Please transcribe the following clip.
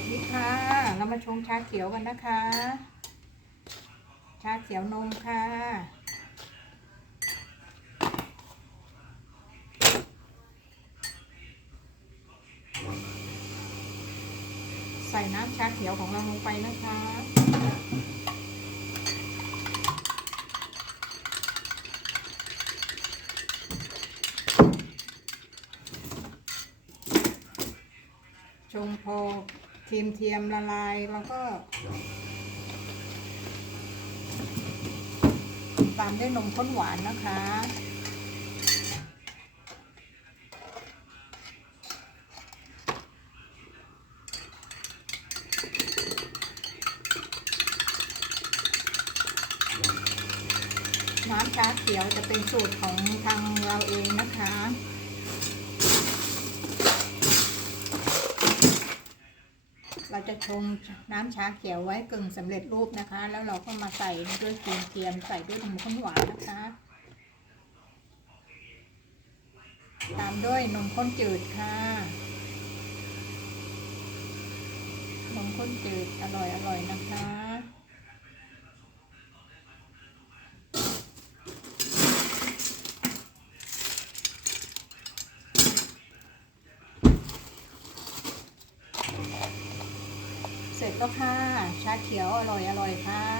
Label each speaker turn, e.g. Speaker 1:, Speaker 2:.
Speaker 1: วัสดีค่ะ เรามาชงชาเขียวกันนะคะ ชาเขียวนมค่ะ ใส่น้ำชาเขียวของเราลงไปนะคะชงพอ ครีมเทียมละลายแล้วก็ตามด้วยนมข้นหวานนะคะ น้ำชาเขียวจะเป็นสูตรของทางเราเองนะคะ เราจะชงน้ำชาเขียวไว้กึ่งสำเร็จรูปนะคะ แล้วเราก็มาใส่ด้วยครีมเทียมใส่ด้วยนมข้นหวานนะคะ ตามด้วยนมข้นจืดค่ะ นมข้นจืดอร่อยอร่อยนะคะ แล้วค่ะ ชาเขียวอร่อยอร่อยค่ะ